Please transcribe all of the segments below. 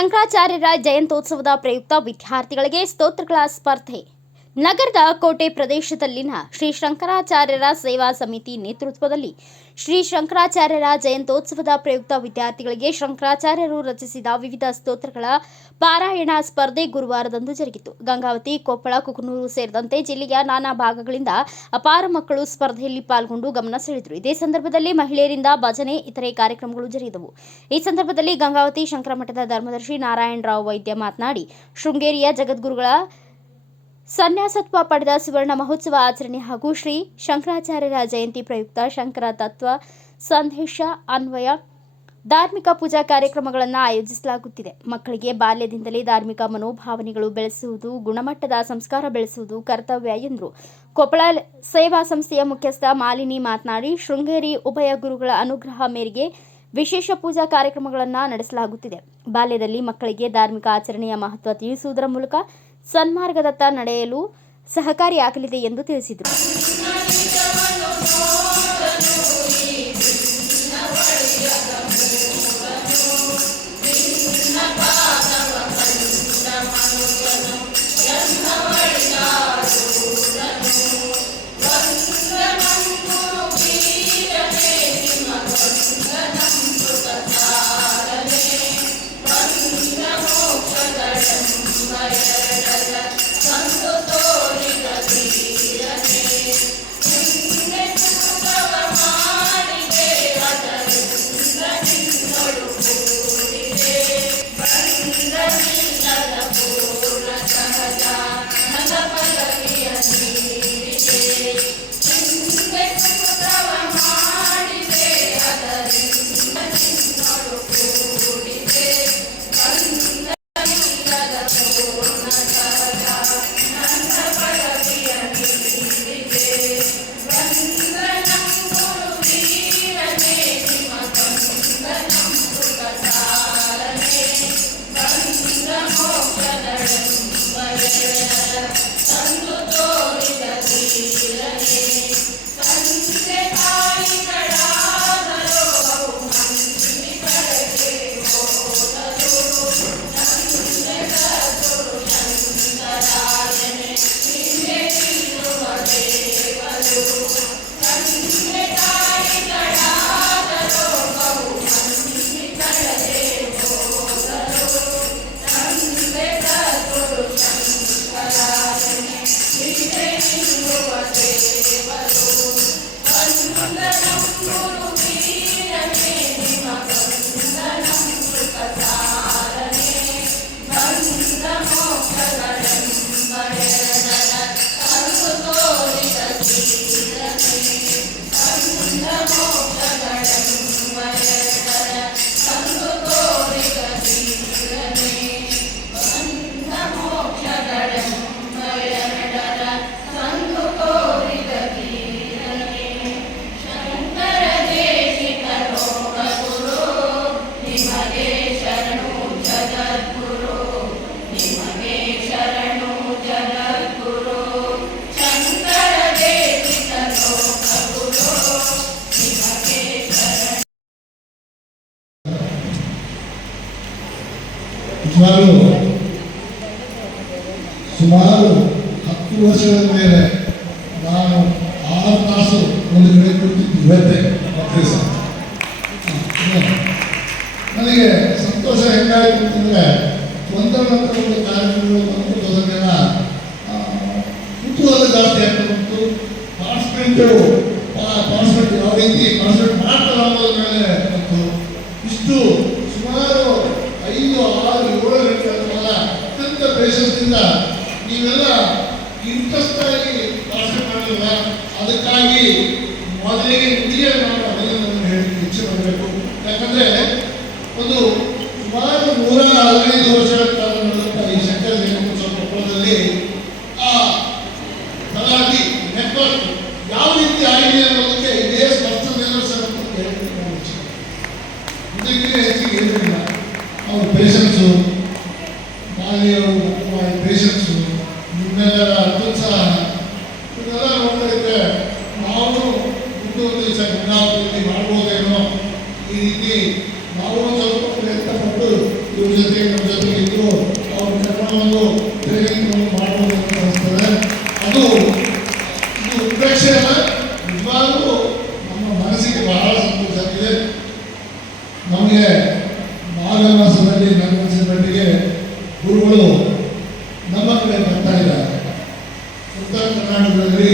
ಶಂಕರಾಚಾರ್ಯರ ಜಯಂತ್ಯೋತ್ಸವದ ಪ್ರಯುಕ್ತ ವಿದ್ಯಾರ್ಥಿಗಳಿಗೆ ಸ್ತೋತ್ರಗಳ ಸ್ಪರ್ಧೆ. ನಗರದ ಕೋಟೆ ಪ್ರದೇಶದಲ್ಲಿನ ಶ್ರೀ ಶಂಕರಾಚಾರ್ಯರ ಸೇವಾ ಸಮಿತಿ ನೇತೃತ್ವದಲ್ಲಿ ಶ್ರೀ ಶಂಕರಾಚಾರ್ಯರ ಜಯಂತೋತ್ಸವದ ಪ್ರಯುಕ್ತ ವಿದ್ಯಾರ್ಥಿಗಳಿಗೆ ಶಂಕರಾಚಾರ್ಯರು ರಚಿಸಿದ ವಿವಿಧ ಸ್ತೋತ್ರಗಳ ಪಾರಾಯಣ ಸ್ಪರ್ಧೆ ಗುರುವಾರದಂದು ಜರುಗಿತು. ಗಂಗಾವತಿ, ಕೊಪ್ಪಳ, ಕುಕನೂರು ಸೇರಿದಂತೆ ಜಿಲ್ಲೆಯ ನಾನಾ ಭಾಗಗಳಿಂದ ಅಪಾರ ಮಕ್ಕಳು ಸ್ಪರ್ಧೆಯಲ್ಲಿ ಪಾಲ್ಗೊಂಡು ಗಮನ ಸೆಳೆದರು. ಇದೇ ಸಂದರ್ಭದಲ್ಲಿ ಮಹಿಳೆಯರಿಂದ ಭಜನೆ, ಇತರೆ ಕಾರ್ಯಕ್ರಮಗಳು ಜರುಗಿದವು. ಈ ಸಂದರ್ಭದಲ್ಲಿ ಗಂಗಾವತಿ ಶಂಕರಮಠದ ಧರ್ಮದರ್ಶಿ ನಾರಾಯಣರಾವ್ ವೈದ್ಯ ಮಾತನಾಡಿ, ಶೃಂಗೇರಿಯ ಜಗದ್ಗುರುಗಳ ಸನ್ಯಾಸತ್ವ ಪಡೆದ ಸುವರ್ಣ ಮಹೋತ್ಸವ ಆಚರಣೆ ಹಾಗೂ ಶ್ರೀ ಶಂಕರಾಚಾರ್ಯರ ಜಯಂತಿ ಪ್ರಯುಕ್ತ ಶಂಕರ ತತ್ವ ಸಂದೇಶ ಅನ್ವಯ ಧಾರ್ಮಿಕ ಪೂಜಾ ಕಾರ್ಯಕ್ರಮಗಳನ್ನು ಆಯೋಜಿಸಲಾಗುತ್ತಿದೆ. ಮಕ್ಕಳಿಗೆ ಬಾಲ್ಯದಿಂದಲೇ ಧಾರ್ಮಿಕ ಮನೋಭಾವನೆಗಳು ಬೆಳೆಸುವುದು, ಗುಣಮಟ್ಟದ ಸಂಸ್ಕಾರ ಬೆಳೆಸುವುದು ಕರ್ತವ್ಯ ಎಂದರು. ಕೊಪ್ಪಳ ಸೇವಾ ಸಂಸ್ಥೆಯ ಮುಖ್ಯಸ್ಥ ಮಾಲಿನಿ ಮಾತನಾಡಿ, ಶೃಂಗೇರಿ ಉಭಯ ಗುರುಗಳ ಅನುಗ್ರಹ ಮೇರೆಗೆ ವಿಶೇಷ ಪೂಜಾ ಕಾರ್ಯಕ್ರಮಗಳನ್ನು ನಡೆಸಲಾಗುತ್ತಿದೆ. ಬಾಲ್ಯದಲ್ಲಿ ಮಕ್ಕಳಿಗೆ ಧಾರ್ಮಿಕ ಆಚರಣೆಯ ಮಹತ್ವ ತಿಳಿಸುವುದರ ಮೂಲಕ ಸನ್ಮಾರ್ಗದತ್ತ ನಡೆಯಲು ಸಹಕಾರಿಯಾಗಲಿದೆ ಎಂದು ತಿಳಿಸಿದರು. aqui, aqui. ಸುಮಾರು ಸುಮಾರು ಹತ್ತು ವರ್ಷಗಳ ಮೇಲೆ ನಾನು ಆರು ತಾಸು ಒಂದು ಕಡೆ ಕೂತಿದ್ದು ಇವತ್ತೇ ನನಗೆ ಸಂತೋಷ ಹೆಂಗಾಯಿತು ಅಂತಂದರೆ ಒಂದರ ನಂತರ ಒಂದು ಕಾರ್ಯಕ್ರಮಗಳು ಬಂದು ಹೋದಾಗ ಕುತೂಹಲ ಜಾಸ್ತಿ ಆಗ್ತಾ ಬಂತು. ಪಾರ್ಟಿಸಿಪೆಂಟ್ ಯಾವ ರೀತಿ ಮಾಡ್ತಾರೆ ಇಷ್ಟು ಸುಮಾರು ಐದು, ಆರು ಪೇಷನ್ಸಿಂದ ನೀವೆಲ್ಲ ಇಂಟ್ರೆಸ್ಟ್ ಆಗಿ ಪಾರ್ಟಿಸಿಪೇಟ್ ಮಾಡಿಲ್ಲ ಅದಕ್ಕಾಗಿ ಮೊದಲಿಗೆ ಇಂಡಿಯಾ ನಾವು ಅಭಿನಂದನೆ ಹೇಳಿ ಹೆಚ್ಚು ಮಾಡಬೇಕು ಯಾಕಂದರೆ ಒಂದು ಸುಮಾರು ನೂರ ಹದಿನೈದು ವರ್ಷಗಳ ಕಾಲ ನಡೆದಂಥ ಈ ಶಂಕರ ಜಯಂತ್ಯೋತ್ಸವ ಕೊಪ್ಪಳದಲ್ಲಿ ಆ ತಲಾಟಿ ನೆಟ್ವರ್ಕ್ ಯಾವ ರೀತಿ ಆಗಿದೆ ಅನ್ನೋದಕ್ಕೆ ಇದೇ ಸ್ಪಷ್ಟ ನಿದರ್ಶನ ಅಂತ ಹೇಳ್ತೀನಿ. ಹೆಚ್ಚಿಗೆ ಏನಿಲ್ಲ ಅವ್ರ ಪೇಷನ್ಸು ಮಾನವೀಯರು ನಮ್ಮ ಪೇಷನ್ಸು ನಿಮ್ಮೆಲ್ಲರ ಹತ್ತೋತ್ಸಾಹ ಇದೆಲ್ಲ ನೋಡ್ತಾ ಇದ್ರೆ ನಾವು ಮುಂದೊಂದು ದಿವಸ ಕೃಷ್ಣಾವತಿ ಮಾಡ್ಬೋದೇನೋ ಈ ರೀತಿ ನಾವು ಸ್ವಲ್ಪ ಪ್ರಯತ್ನ ಪಟ್ಟು ಇವ್ರ ಜೊತೆ ನಮ್ಮ ಜೊತೆ ಇದ್ರು ಅವ್ರ ಕರ್ಕೊಂಡು ಗುರುಗಳು ನಮ್ಮ ಕಡೆ ಬರ್ತಾ ಇದ್ದಾರೆ. ಉತ್ತರ ಕರ್ನಾಟಕದಲ್ಲಿ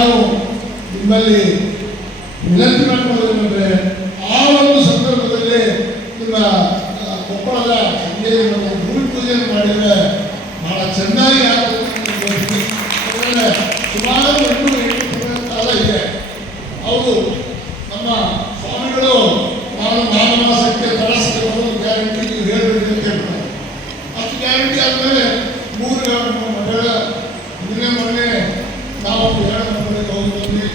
ನಾನು ನಿಮ್ಮಲ್ಲಿ ವಿನಂತಿ ಮಾಡ್ಕೊಳ್ಳೋದೇನೆಂದ್ರೆ ಆ ಒಂದು ಸಂದರ್ಭದಲ್ಲಿ ನಿಮ್ಮ ಕೊಪ್ಪಳದ ಗುರು ಪೂಜೆಯನ್ನು ಮಾಡಿದರೆ ಬಹಳ ಚೆನ್ನಾಗಿ ಸುಮಾರು ಎಂಟು ಎಂಟು ಕಾಲ ಇದೆ. ಅವರು ನಮ್ಮ ಸ್ವಾಮಿಗಳು, ನಾನು ಮಾನ ಮಾಸಕ್ಕೆ ತಡಸ್ಗೆ ಬರೋದು ಗ್ಯಾರಂಟಿ ನೀವು ಹೇಳ್ಬೇಕು ಅಂತ ಹೇಳ್ತಾರೆ ಅಷ್ಟು ಗ್ಯಾರಂಟಿ ಆದಮೇಲೆ ಮೂರು ಮಗಳ ಇದನ್ನೇ ಮೊನ್ನೆ ನಾವು ಎರಡು ಮಕ್ಕಳಿಗೆ ಹೋಗಿ ಬಂದ್ವಿ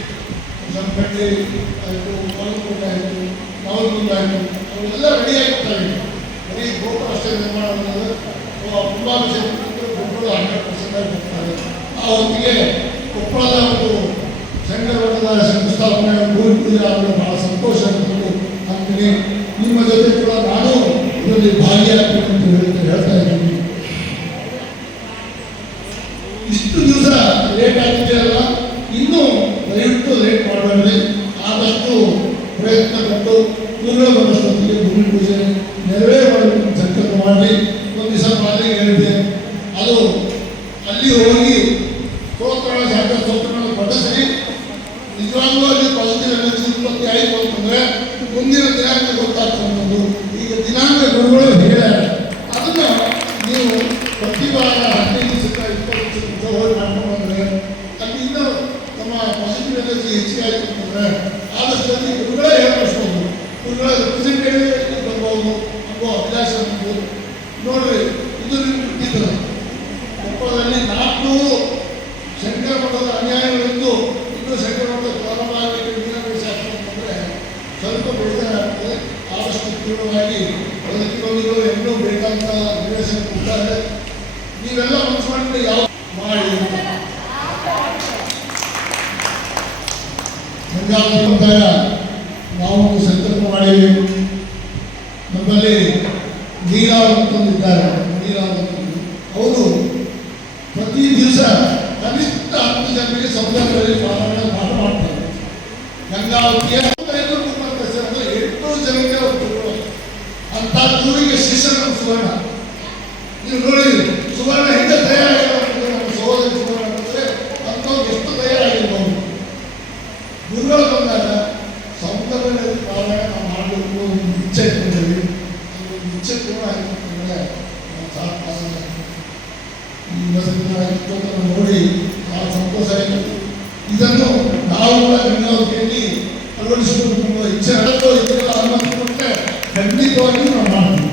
ಸಂಪಟ್ಟಿ ಆಯಿತು ಬಾಗಲಕೋಟೆ ಆಯಿತು ಬಾಗಲಕೋಟೆ ಆಯಿತು ಅವೆಲ್ಲ ರೆಡಿ ಆಗಿರ್ತಾರೆ ಬರೀ ಗೋಪುರ ಅಷ್ಟೇ ನಿರ್ಮಾಣ ಮಾಡೋದು ಕುಂಭಾಭಿಷೇಕ ಗೋಪುರ ಹಂಡ್ರೆಡ್ ಪರ್ಸೆಂಟ್ ಆಗಿ ಹೋಗ್ತಾರೆ ಆ ಕೊಪ್ಪಳದ ಒಂದು ಬಹಳ ಸಂತೋಷ ಅಂತೀನಿ ನಿಮ್ಮ ಜೊತೆ ಕೂಡ ನಾನು ಇದರಲ್ಲಿ ಭಾಗಿಯಾಗ್ತೀನಿ ಪ್ರಯತ್ನ ಪಟ್ಟು ಗುರುಗಳ ಬಂದಷ್ಟೊತ್ತಿಗೆ ಭೂಮಿ ಪೂಜೆ ನೆರವೇರ ಮಾಡಿ ಅಂತ ಸಂಕಲ್ಪ ಮಾಡಿ ಒಂದು ದಿವಸ ಮಾಲಿಗೆ ಹೇಳಿದೆ ಅದು ಅಲ್ಲಿ ಹೋಗಿ ಸ್ತೋತ್ರಗಳ ಶಾಖ ಸ್ತೋತ್ರಗಳನ್ನು ಪಠಿಸಿ ನಿಜವಾಗ್ಲೂ ಅಲ್ಲಿ ಪಾಸಿಟಿವ್ ಎನರ್ಜಿ ಉತ್ಪತ್ತಿ ಆಯಿತು ಅಂತಂದ್ರೆ ಮುಂದಿನ ದಿನಾಂಕ ಗೊತ್ತಾಗ್ತದೆ ಈಗ ದಿನಾಂಕ ಗುರುಗಳು ಹೇಳ್ಯಾರ ಅದನ್ನ ನೀವು ಪ್ರತಿ ವಾರ ಹದಿನೈದು ದಿವಸಕ್ಕೆ ಇಪ್ಪತ್ತು ದಿವಸಕ್ಕೆ ಹೋಗಿ ಮಾಡ್ಕೊಂಡು ಬಂದ್ರೆ ಅಲ್ಲಿ ಇನ್ನೂ ನಮ್ಮ ಪಾಸಿಟಿವ್ ಎನರ್ಜಿ ಹೆಚ್ಚಿಗೆ ಆಯಿತು ಅಂತಂದ್ರೆ ಆದಷ್ಟು ಅಲ್ಲಿ ಗುರುಗಳೇ ಹೇಳ್ಕೊಳ್ಸ್ಬೋದು ಗುರುಗಳ ರಿಪ್ರೆಸೆಂಟೇಟಿವ್ ಬರ್ಬೋದು ಅನ್ನೋ ಅಭಿಲಾಷ ನಮ್ದು. ನೋಡ್ರಿ ಇದು ನಿಮ್ಗೆ ಬಿಟ್ಟಿದ್ದಲ್ಲ ಕೊಪ್ಪಳದಲ್ಲಿ ನಾಲ್ಕು ಶಂಕರ ಮಠದ ಅನ್ಯಾಯಗಳಿದ್ದು ಇನ್ನೂ ಶಂಕರ ಮಠದ ಪ್ರಾರಂಭ ಆಗಲಿಕ್ಕೆ ನೀರಾವರಿ ಶಾಸ್ತ್ರ ಅಂತಂದರೆ ಸ್ವಲ್ಪ ಬೇಗ ಆಗ್ತದೆ ಆದಷ್ಟು ತೀವ್ರವಾಗಿ ಬದುಕಿರೋದಿಗಳು ಇನ್ನೂ ಬೇಕಾದಂಥ ನಿರ್ದೇಶನ ಕೊಡ್ತಾರೆ ನೀವೆಲ್ಲ ಮನಸ್ಸು ಮಾಡಿದ್ರೆ ಯಾವ ಮಾಡಿ ಗಂಗಾವತಿ ಬಂದಾಗ ನಾವು ಒಂದು ಸಂಕಲ್ಪ ಮಾಡಿವಿ ನಮ್ಮಲ್ಲಿ ನೀರಾವರ್ತಂದಿದ್ದಾರೆ ನೀರಾವರ್ತಂದು ಅವರು ಪ್ರತಿ ದಿವಸ ಕನಿಷ್ಠ ಹತ್ತು ಜನರಿಗೆ ಸಮುದಾಯದಲ್ಲಿ ಪಾರಾಯಣ ಪಾಠ ಮಾಡ್ತಾರೆ ಅಂದರೆ ಜನಕ್ಕೆ. ಅಂತ ಗುರುವಿಗೆ ಶಿಷ್ಯನ ಸುವರ್ಣ ನೀವು ನೋಡಿದ್ರಿ ಸುವರ್ಣ ಹಿಂದೆ ತಯಾರಾಗಿರೋ ನಮ್ಮ ಸಹೋದರಿ ಅಂಥವ್ರು ಎಷ್ಟು ತಯಾರಾಗಿರ್ಬೋದು ಗುರುಗಳು ಬಂದಾಗ ಪಾರಾಯಣ ನಾವು ಮಾಡಬೇಕು ಒಂದು ಇಚ್ಛೆ ಇಟ್ಕೊಂಡಿದ್ದೀವಿ ಅದು ಒಂದು ಇಚ್ಛೆ ನಾವು ಸಾಕು ಈ ನೋಡಿ ಬಹಳ ಸಂತೋಷ ಆಯಿತು ಇದನ್ನು ನಾವು ಕೂಡ ಗಂಗಾವತಿಯಲ್ಲಿ ಅಳವಡಿಸಿಕೊಂಡು ತುಂಬ ಇಚ್ಛೆ ಇದೆಲ್ಲ ಅನುಮತಿ ಕೊಟ್ಟರೆ ಖಂಡಿತವಾಗಿಯೂ ನಾವು ಮಾಡ್ತೀವಿ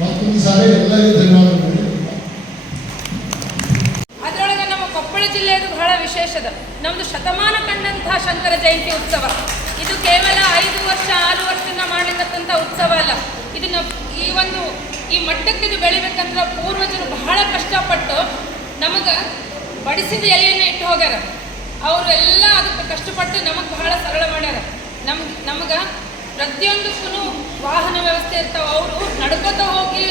ಮತ್ತೊಂದು ಸಾರಿ ಎಲ್ಲರಿಗೂ ಧನ್ಯವಾದಗಳು ಅದರೊಳಗೆ ನಮ್ಮ ಕೊಪ್ಪಳ ಜಿಲ್ಲೆಯದು ಬಹಳ ವಿಶೇಷದ ನಮ್ಮದು ಶತಮಾನ ಕಂಡಂತಹ ಶಂಕರ ಜಯಂತಿ ಉತ್ಸವ. ಇದು ಕೇವಲ ಐದು ವರ್ಷ, ಆರು ವರ್ಷದಿಂದ ಮಾಡಲಿಕ್ಕಂಥ ಉತ್ಸವ ಅಲ್ಲ. ಇದನ್ನ ಈ ಒಂದು ಈ ಮಟ್ಟಕ್ಕೆ ಇದು ಬೆಳಿಬೇಕಂದ್ರೆ ಪೂರ್ವಜರು ಬಹಳ ಕಷ್ಟಪಟ್ಟು ನಮಗೆ ಬಡಿಸಿದ ಎಲೆಯನ್ನು ಇಟ್ಟು ಹೋಗ್ಯಾರ. ಅವರು ಎಲ್ಲ ಅದಕ್ಕೆ ಕಷ್ಟಪಟ್ಟು ನಮಗೆ ಬಹಳ ಸರಳ ಮಾಡ್ಯಾರ. ನಮ್ಗೆ ನಮಗೆ ಪ್ರತಿಯೊಂದಕ್ಕೂ ವಾಹನ ವ್ಯವಸ್ಥೆ ಇರ್ತಾವೆ. ಅವರು ನಡ್ಕೋತ ಹೋಗಿ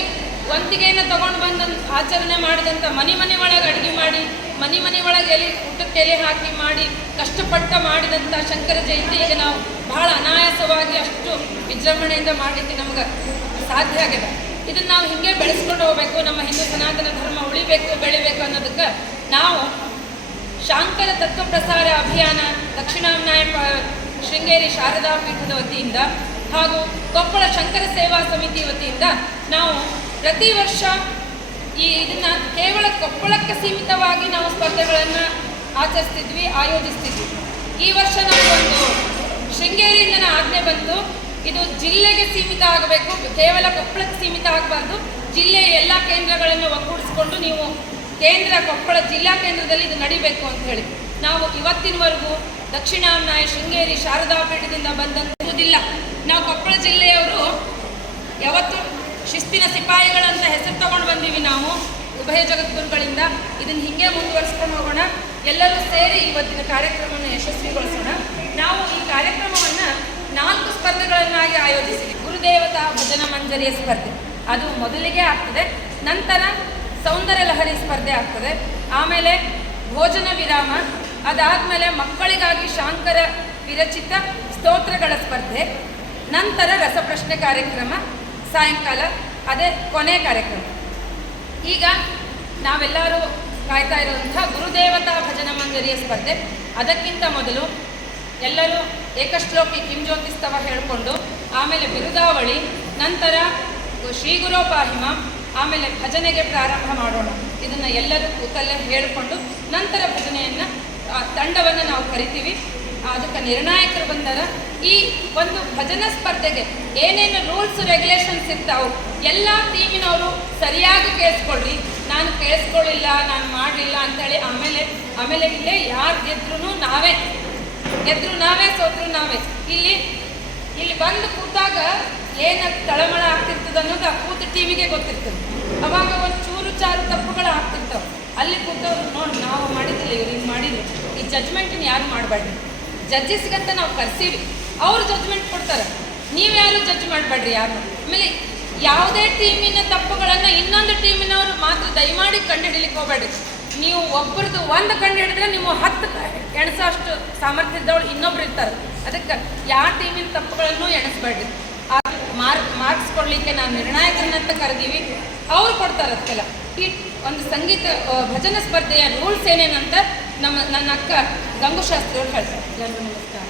ವಂತಿಗೆಯನ್ನು ತಗೊಂಡು ಬಂದು ಆಚರಣೆ ಮಾಡಿದಂಥ ಮನೆ ಮನೆ ಒಳಗೆ ಅಡುಗೆ ಮಾಡಿ, ಮನೆ ಮನೆ ಒಳಗೆ ಎಲೆ, ಊಟಕ್ಕೆ ಎಲೆ ಹಾಕಿ ಮಾಡಿ, ಕಷ್ಟಪಟ್ಟ ಮಾಡಿದಂಥ ಶಂಕರ ಜಯಂತಿ ಈಗ ನಾವು ಬಹಳ ಅನಾಯಾಸವಾಗಿ ಅಷ್ಟು ವಿಜೃಂಭಣೆಯಿಂದ ಮಾಡಲಿಕ್ಕೆ ನಮ್ಗೆ ಸಾಧ್ಯ ಆಗಿದೆ. ಇದನ್ನು ನಾವು ಹಿಂಗೆ ಬೆಳೆಸ್ಕೊಂಡು ಹೋಗಬೇಕು, ನಮ್ಮ ಹಿಂದೂ ಸನಾತನ ಧರ್ಮ ಉಳಿಬೇಕು, ಬೆಳಿಬೇಕು ಅನ್ನೋದಕ್ಕೆ ನಾವು ಶಾಂಕರ ತತ್ವ ಪ್ರಸಾರ ಅಭಿಯಾನ ದಕ್ಷಿಣಾಮ್ನಾಯ ಶೃಂಗೇರಿ ಶಾರದಾ ಪೀಠದ ವತಿಯಿಂದ ಹಾಗೂ ಕೊಪ್ಪಳ ಶಂಕರ ಸೇವಾ ಸಮಿತಿ ವತಿಯಿಂದ ನಾವು ಪ್ರತಿ ವರ್ಷ ಈ ಇದನ್ನ ಕೇವಲ ಕೊಪ್ಪಳಕ್ಕೆ ಸೀಮಿತವಾಗಿ ನಾವು ಸ್ಪರ್ಧೆಗಳನ್ನು ಆಚರಿಸ್ತಿದ್ವಿ, ಆಯೋಜಿಸ್ತಿದ್ವಿ. ಈ ವರ್ಷ ನಮಗೊಂದು ಶೃಂಗೇರಿಯಿಂದ ಆಜ್ಞೆ ಬಂತು. ಇದು ಜಿಲ್ಲೆಗೆ ಸೀಮಿತ ಆಗಬೇಕು, ಕೇವಲ ಕೊಪ್ಪಳಕ್ಕೆ ಸೀಮಿತ ಆಗಬಾರ್ದು. ಜಿಲ್ಲೆಯ ಎಲ್ಲ ಕೇಂದ್ರಗಳನ್ನು ಒಗ್ಗೂಡಿಸ್ಕೊಂಡು ನೀವು ಕೇಂದ್ರ ಕೊಪ್ಪಳ ಜಿಲ್ಲಾ ಕೇಂದ್ರದಲ್ಲಿ ಇದು ನಡಿಬೇಕು ಅಂತ ಹೇಳಿ. ನಾವು ಇವತ್ತಿನವರೆಗೂ ದಕ್ಷಿಣಾಮ್ನಾಯ ಶೃಂಗೇರಿ ಶಾರದಾ ಪೀಠದಿಂದ ಬಂದಂತಹುದಿಲ್ಲ. ನಾವು ಕೊಪ್ಪಳ ಜಿಲ್ಲೆಯವರು ಯಾವತ್ತು ಶಿಸ್ತಿನ ಸಿಪಾಯಿಗಳಂತ ಹೆಸರು ತಗೊಂಡು ಬಂದೀವಿ ನಾವು, ಉಭಯ ಜಗದ್ಗುರುಗಳಿಂದ. ಇದನ್ನು ಹಿಂಗೆ ಮುಂದುವರಿಸ್ಕೊಂಡು ಹೋಗೋಣ. ಎಲ್ಲರೂ ಸೇರಿ ಇವತ್ತಿನ ಕಾರ್ಯಕ್ರಮವನ್ನು ಯಶಸ್ವಿಗೊಳಿಸೋಣ. ನಾವು ಈ ಕಾರ್ಯಕ್ರಮವನ್ನು ನಾಲ್ಕು ಸ್ಪರ್ಧೆಗಳನ್ನಾಗಿ ಆಯೋಜಿಸಿದೆ ಗುರುದೇವತಾ ಭಜನ ಮಂಜರಿಯ ಸ್ಪರ್ಧೆ. ಅದು ಮೊದಲಿಗೆ ಆಗ್ತದೆ, ನಂತರ ಸೌಂದರ್ಯ ಲಹರಿ ಸ್ಪರ್ಧೆ ಆಗ್ತದೆ. ಆಮೇಲೆ ಭೋಜನ ವಿರಾಮ ಅದಾದಮೇಲೆ ಮಕ್ಕಳಿಗಾಗಿ ಶಾಂಕರ ವಿರಚಿತ ಸ್ತೋತ್ರಗಳ ಸ್ಪರ್ಧೆ, ನಂತರ ರಸಪ್ರಶ್ನೆ ಕಾರ್ಯಕ್ರಮ, ಸಾಯಂಕಾಲ ಅದೇ ಕೊನೆ ಕಾರ್ಯಕ್ರಮ. ಈಗ ನಾವೆಲ್ಲರೂ ಕಾಯ್ತಾ ಇರುವಂತಹ ಗುರುದೇವತಾ ಭಜನ ಮಂಜರಿಯ ಸ್ಪರ್ಧೆ. ಅದಕ್ಕಿಂತ ಮೊದಲು ಎಲ್ಲರೂ ಏಕಶ್ಲೋಕಿ ಕಿಂಜ್ಯೋತಿಸ್ತವ ಹೇಳಿಕೊಂಡು, ಆಮೇಲೆ ಬಿರುದಾವಳಿ, ನಂತರ ಶ್ರೀ ಗುರೋ ಆಮೇಲೆ ಭಜನೆಗೆ ಪ್ರಾರಂಭ ಮಾಡೋಣ. ಇದನ್ನು ಎಲ್ಲರೂ ಕೂತಲ್ಲೇ ಹೇಳಿಕೊಂಡು ನಂತರ ಭಜನೆಯನ್ನು ತಂಡವನ್ನು ನಾವು ಕರಿತೀವಿ. ಅದಕ್ಕೆ ನಿರ್ಣಾಯಕರು ಬಂದಾರ. ಈ ಒಂದು ಭಜನಾ ಸ್ಪರ್ಧೆಗೆ ಏನೇನು ರೂಲ್ಸ್ ರೆಗ್ಯುಲೇಷನ್ಸ್ ಇರ್ತಾವೆ ಎಲ್ಲ ಟೀಮಿನವರು ಸರಿಯಾಗಿ ಕೇಳಿಸ್ಕೊಳ್ರಿ. ನಾನು ಕೇಳಿಸ್ಕೊಳ್ಳಿಲ್ಲ ನಾನು ಮಾಡಲಿಲ್ಲ ಅಂತೇಳಿ ಆಮೇಲೆ ಆಮೇಲೆ ಇಲ್ಲೇ ಯಾರು ಗೆದ್ರು ನಾವೇ. ಗೆದ್ರು ನಾವೇ, ಸೋತ್ರು ನಾವೇ. ಇಲ್ಲಿ ಇಲ್ಲಿ ಬಂದು ಕೂತಾಗ ಏನು ತಳಮಳ ಆಗ್ತಿರ್ತದೆ ಅನ್ನೋದು ಆ ಕೂತು ಟಿವಿಗೆ ಗೊತ್ತಿರ್ತದೆ. ಅವಾಗ ಒಂದು ಚೂರು, ಚಾರು ತಪ್ಪುಗಳು ಆಗ್ತಿರ್ತಾವೆ. ಅಲ್ಲಿ ಕೂತವ್ರು ನೋಡಿ, ನಾವು ಮಾಡಿದ್ದಿಲ್ಲ ಇವ್ರು ಹಿಂಗೆ ಮಾಡಿದ್ರು. ಈ ಜಜ್ಮೆಂಟನ್ನು ಯಾರು ಮಾಡಬೇಡ್ರಿ? ಜಡ್ಜಸ್ಗಂತ ನಾವು ಕರ್ಸೀವಿ. ಅವರು ಜಜ್ಮೆಂಟ್ ಕೊಡ್ತಾರೆ. ನೀವು ಯಾರು ಜಡ್ಜ್ ಮಾಡಬೇಡ್ರಿ ಯಾರು ಆಮೇಲೆ ಯಾವುದೇ ಟೀಮಿನ ತಪ್ಪುಗಳನ್ನು ಇನ್ನೊಂದು ಟೀಮಿನವರು ಮಾತ್ರ ದಯಮಾಡಿ ಕಂಡುಹಿಡಿಲಿಕ್ಕೆ ಹೋಗ್ಬೇಡ್ರಿ. ನೀವು ಒಬ್ಬರದು ಒಂದು ಕಂಡು ಹಿಡಿದ್ರೆ ನೀವು ಹತ್ತು ಎಣಸೋ ಅಷ್ಟು ಸಾಮರ್ಥ್ಯ ಇದ್ದವಳು ಇನ್ನೊಬ್ರು ಇರ್ತಾರೆ. ಅದಕ್ಕೆ ಯಾವ ಟೀಮಿನ ತಪ್ಪುಗಳನ್ನು ಎಣಿಸ್ಬೇಡ್ರಿ. ಆ ಮಾರ್ಕ್ ಮಾರ್ಕ್ಸ್ ಕೊಡಲಿಕ್ಕೆ ನಾವು ನಿರ್ಣಾಯಕರನ್ನಂತ ಕರೆದೀವಿ. ಅವ್ರು ಕೊಡ್ತಾರೆ ಅದಕ್ಕೆಲ್ಲ ಈ ಒಂದು ಸಂಗೀತ ಭಜನ ಸ್ಪರ್ಧೆಯ ರೂಲ್ಸ್ ಏನೇನಂತ ನಮ್ಮ ನನ್ನ ಅಕ್ಕ ಗಂಗುಶಾಸ್ತ್ರಿ ಹೇಳ್ತಾರೆ. ಎಲ್ಲರಿಗೂ ನಮಸ್ಕಾರ.